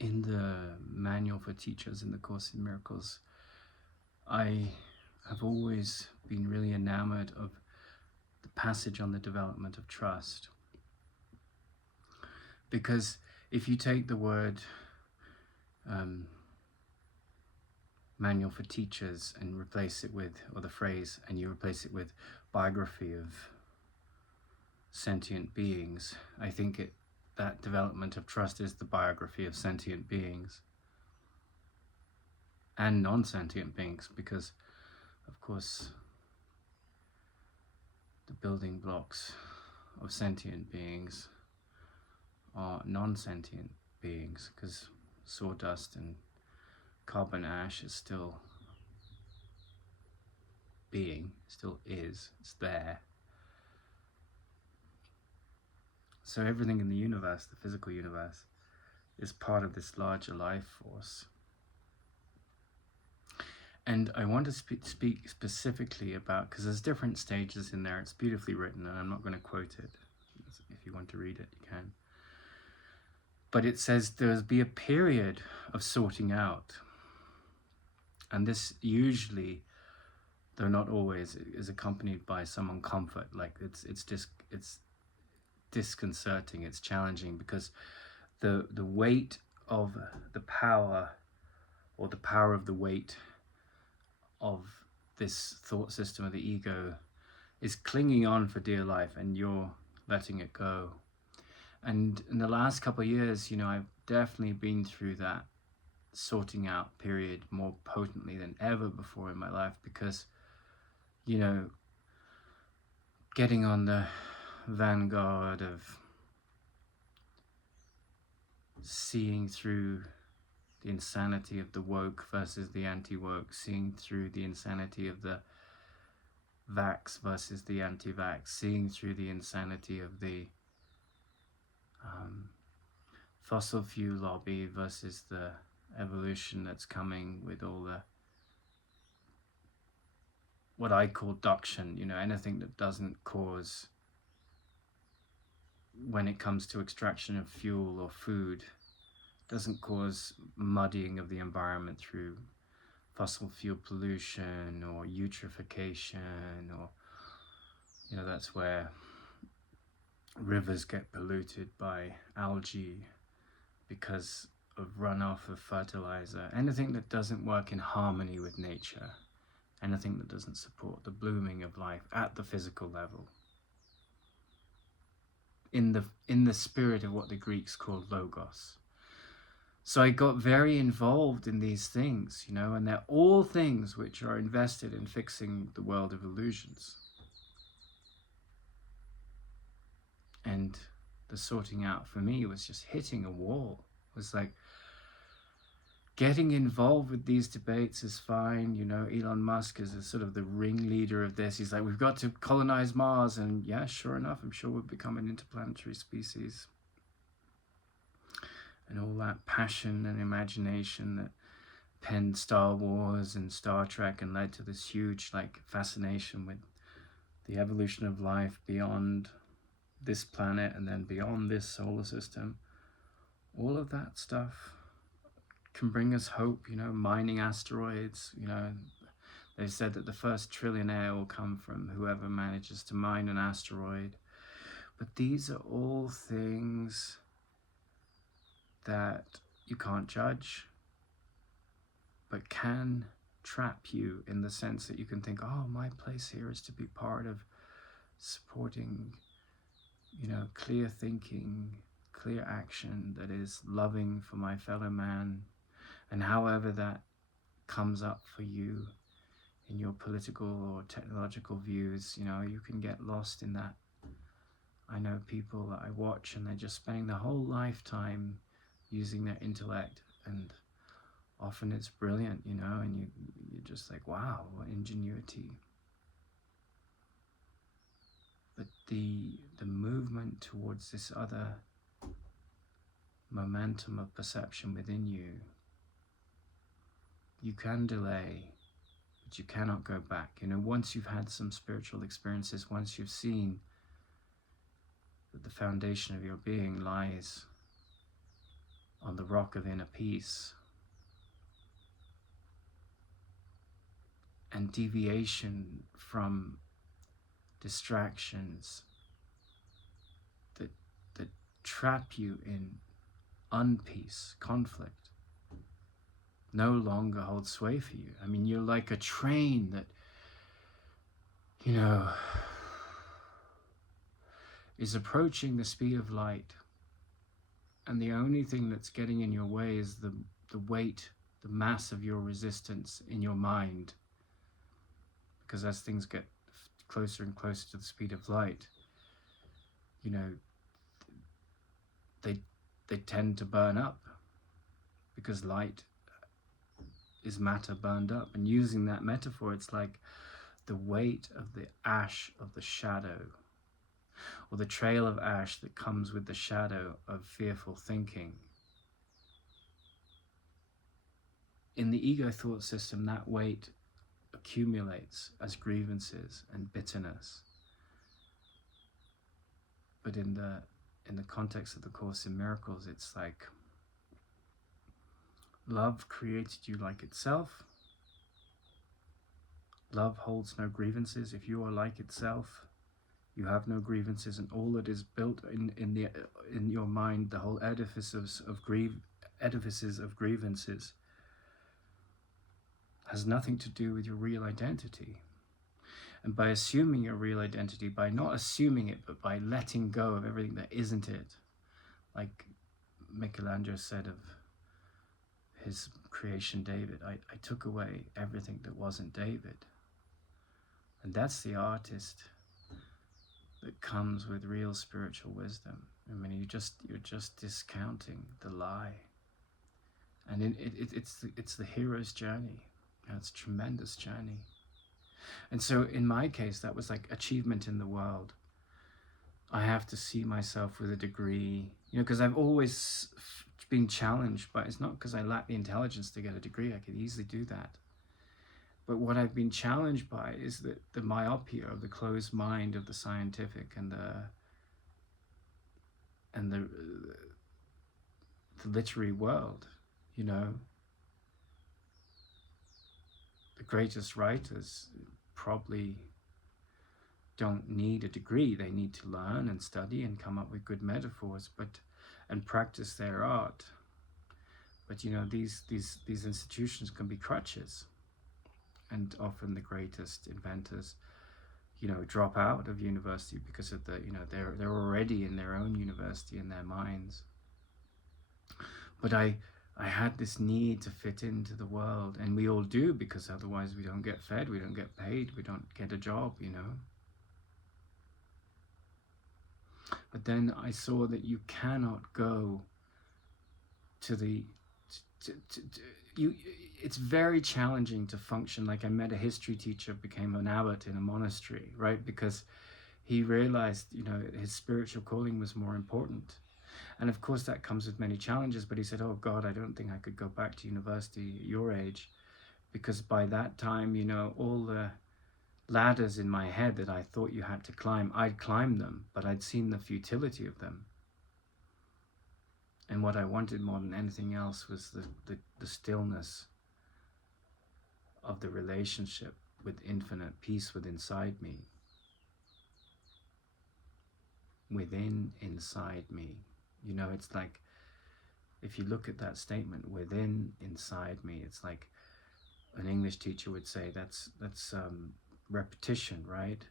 in the manual for teachers in the Course in Miracles, I have always been really enamored of the passage on the development of trust. Because if you take the word manual for teachers and replace it with, or the phrase, and you replace it with biography of sentient beings, I think that development of trust is the biography of sentient beings and non-sentient beings, because of course the building blocks of sentient beings are non-sentient beings, because sawdust and carbon ash is still being, still is, it's there. So everything in the universe, the physical universe, is part of this larger life force. And I want to speak specifically about, because there's different stages in there, it's beautifully written, and I'm not going to quote it. If you want to read it, you can. But it says there'll be a period of sorting out. And this usually, though not always, is accompanied by some uncomfort. Like it's disconcerting, it's challenging, because the weight of the power, or the power of the weight of this thought system of the ego is clinging on for dear life, and you're letting it go. And in the last couple of years, I've definitely been through that sorting out period more potently than ever before in my life, because getting on the vanguard of seeing through the insanity of the woke versus the anti-woke, seeing through the insanity of the vax versus the anti-vax, seeing through the insanity of the fossil fuel lobby versus the evolution that's coming with all the, what I call duction, anything that doesn't cause, when it comes to extraction of fuel or food, doesn't cause muddying of the environment through fossil fuel pollution or eutrophication, or that's where rivers get polluted by algae because of runoff of fertilizer. Anything that doesn't work in harmony with nature, anything that doesn't support the blooming of life at the physical level, in the spirit of what the Greeks called logos. So I got very involved in these things, and they're all things which are invested in fixing the world of illusions. And the sorting out for me was just hitting a wall. It was like, getting involved with these debates is fine. Elon Musk is sort of the ringleader of this. He's like, we've got to colonize Mars. And yeah, sure enough, I'm sure we'll become an interplanetary species. And all that passion and imagination that penned Star Wars and Star Trek and led to this huge fascination with the evolution of life beyond this planet and then beyond this solar system. All of that stuff can bring us hope, mining asteroids. They said that the first trillionaire will come from whoever manages to mine an asteroid. But these are all things that you can't judge, but can trap you, in the sense that you can think, oh, my place here is to be part of supporting, clear thinking, clear action that is loving for my fellow man. And however that comes up for you in your political or technological views, you can get lost in that. I know people that I watch, and they're just spending their whole lifetime using their intellect, and often it's brilliant, and you're just like, wow, what ingenuity. But the movement towards this other momentum of perception within you, you can delay, but you cannot go back. Once you've had some spiritual experiences, once you've seen that the foundation of your being lies on the rock of inner peace. And deviation from distractions that trap you in unpeace, conflict, no longer holds sway for you. I mean, you're like a train that, you know, is approaching the speed of light, and the only thing that's getting in your way is the weight, the mass of your resistance in your mind. Because as things get closer and closer to the speed of light, you know, they tend to burn up, because light is matter burned up. And using that metaphor, it's like the weight of the ash of the shadow, or the trail of ash that comes with the shadow of fearful thinking. In the ego thought system, that weight accumulates as grievances and bitterness. But in the context of the Course in Miracles, it's like love created you like itself. Love holds no grievances. If you are like itself, you have no grievances, and all that is built in your mind, the whole edifices of grievances, has nothing to do with your real identity. And by assuming your real identity, by not assuming it, but by letting go of everything that isn't it, like Michelangelo said of his creation David, I took away everything that wasn't David. And that's the artist that comes with real spiritual wisdom. I mean, you're just discounting the lie, and it's the hero's journey. It's a tremendous journey. And so in my case, that was like achievement in the world. I have to see myself with a degree, because I've always been challenged, but it's not because I lack the intelligence to get a degree. I could easily do that. But what I've been challenged by is the myopia of the closed mind of the scientific and the literary world. The greatest writers probably don't need a degree. They need to learn and study and come up with good metaphors, and practice their art. But these institutions can be crutches, and often the greatest inventors drop out of university because of they're already in their own university in their minds. But I had this need to fit into the world, and we all do, because otherwise we don't get fed, we don't get paid, we don't get a job, But then I saw that you cannot go to the it's very challenging to function. Like, I met a history teacher, became an abbot in a monastery, right? Because he realized his spiritual calling was more important. And of course that comes with many challenges, but he said, oh God, I don't think I could go back to university at your age, because by that time, all the ladders in my head that I thought you had to climb, I'd climbed them, but I'd seen the futility of them. And what I wanted more than anything else was the stillness of the relationship with infinite peace inside me. Inside me. It's like, if you look at that statement, inside me, it's like an English teacher would say, that's repetition, right?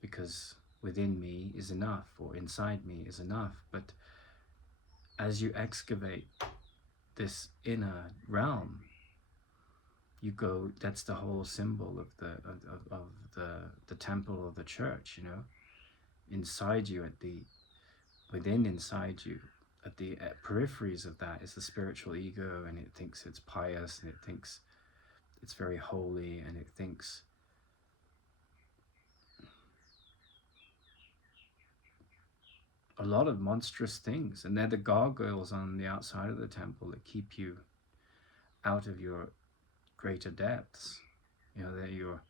Because within me is enough, or inside me is enough. But as you excavate this inner realm, you go, that's the whole symbol of the temple of the church, inside you, inside you, at the peripheries of that is the spiritual ego, and it thinks it's pious, and it thinks it's very holy, and it thinks a lot of monstrous things, and they're the gargoyles on the outside of the temple that keep you out of your greater depths. They're your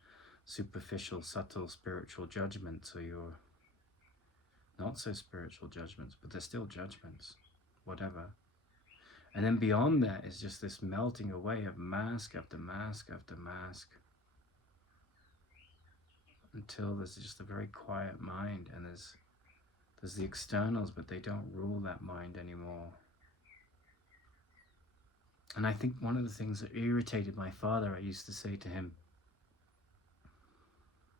superficial, subtle spiritual judgments, or your not so spiritual judgments, but they're still judgments, whatever. And then beyond that is just this melting away of mask after mask after mask, until there's just a very quiet mind, and there's the externals, but they don't rule that mind anymore. And I think one of the things that irritated my father, I used to say to him,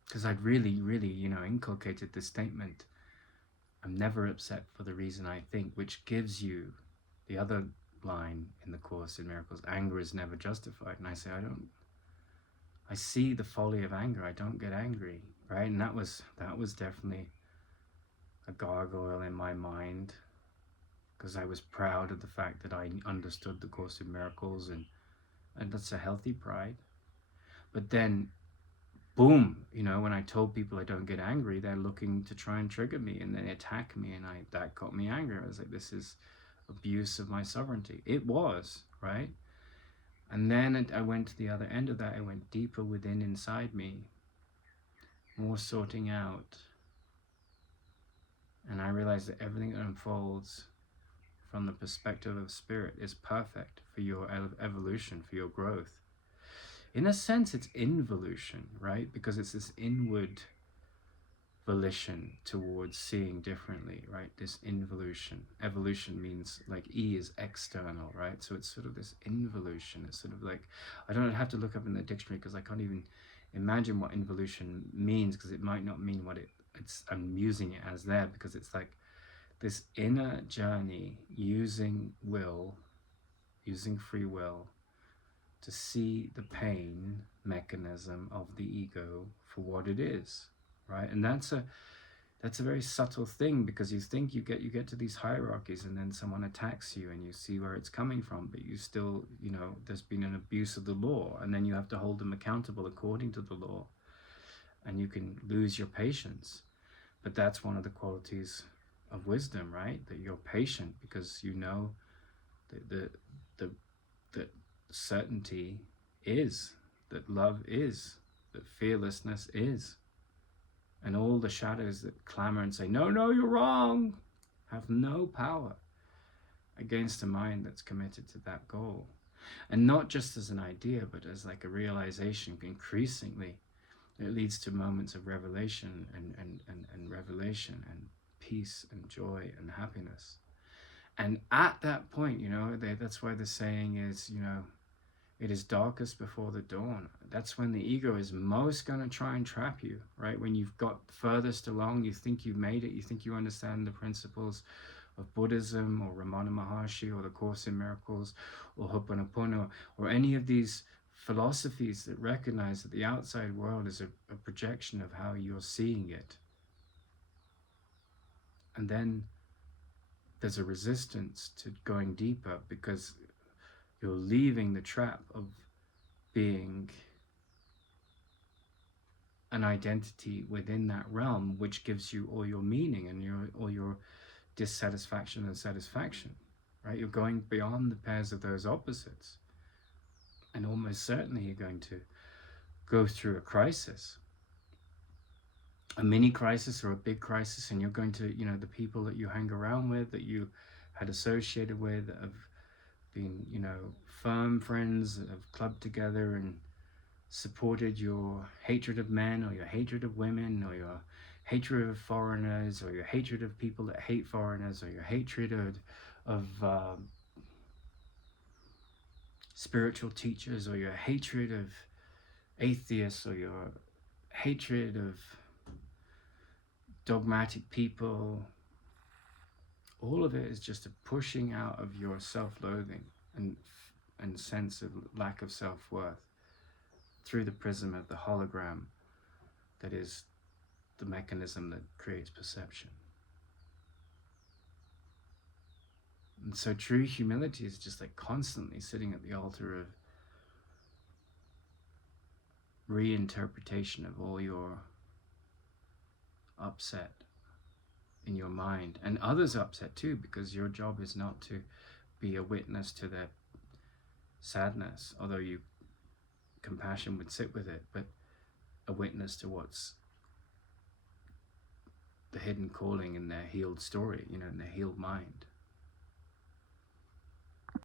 because I'd really, inculcated this statement, I'm never upset for the reason I think, which gives you the other line in the Course in Miracles, anger is never justified. And I say, I see the folly of anger, I don't get angry, right? And that was definitely a gargoyle in my mind, because I was proud of the fact that I understood the Course in Miracles, and that's a healthy pride. But then, boom, when I told people I don't get angry, they're looking to try and trigger me, and they attack me, and that got me angry. I was like, this is abuse of my sovereignty. It was, right? And then I went to the other end of that. I went deeper within inside me, more sorting out. And I realized that everything that unfolds from the perspective of spirit is perfect for your evolution, for your growth. In a sense, it's involution, right? Because it's this inward volition towards seeing differently, right? This involution. Evolution means, like, E is external, right? So it's sort of this involution. It's sort of like, I don't have to look up in the dictionary because I can't even imagine what involution means, because it might not mean what I'm using it as there, because it's like this inner journey using free will, to see the pain mechanism of the ego for what it is, right? And that's a very subtle thing, because you think you get to these hierarchies, and then someone attacks you and you see where it's coming from, but you still, there's been an abuse of the law, and then you have to hold them accountable according to the law, and you can lose your patience. But that's one of the qualities of wisdom, right? That you're patient, because that certainty is, that love is, that fearlessness is. And all the shadows that clamor and say, no, you're wrong, have no power against a mind that's committed to that goal. And not just as an idea, but as like a realization. Increasingly, it leads to moments of revelation and revelation and peace and joy and happiness. And at that point, that's why the saying is, it is darkest before the dawn. That's when the ego is most going to try and trap you, right? When you've got furthest along, you think you've made it, you think you understand the principles of Buddhism or Ramana Maharshi or the Course in Miracles or Ho'oponopono or any of these philosophies that recognize that the outside world is a projection of how you're seeing it. And then there's a resistance to going deeper, because you're leaving the trap of being an identity within that realm, which gives you all your meaning and all your dissatisfaction and satisfaction, right? You're going beyond the pairs of those opposites. And almost certainly you're going to go through a crisis, a mini crisis or a big crisis, and you're going to, the people that you hang around with, that you had associated with, that have been, firm friends, that have clubbed together and supported your hatred of men or your hatred of women or your hatred of foreigners or your hatred of people that hate foreigners or your hatred of spiritual teachers or your hatred of atheists or your hatred of dogmatic people. All of it is just a pushing out of your self-loathing and sense of lack of self-worth through the prism of the hologram that is the mechanism that creates perception. And so true humility is just like constantly sitting at the altar of reinterpretation of all your upset in your mind, and others upset too, because your job is not to be a witness to their sadness, although compassion would sit with it, but a witness to what's the hidden calling in their healed story, in their healed mind.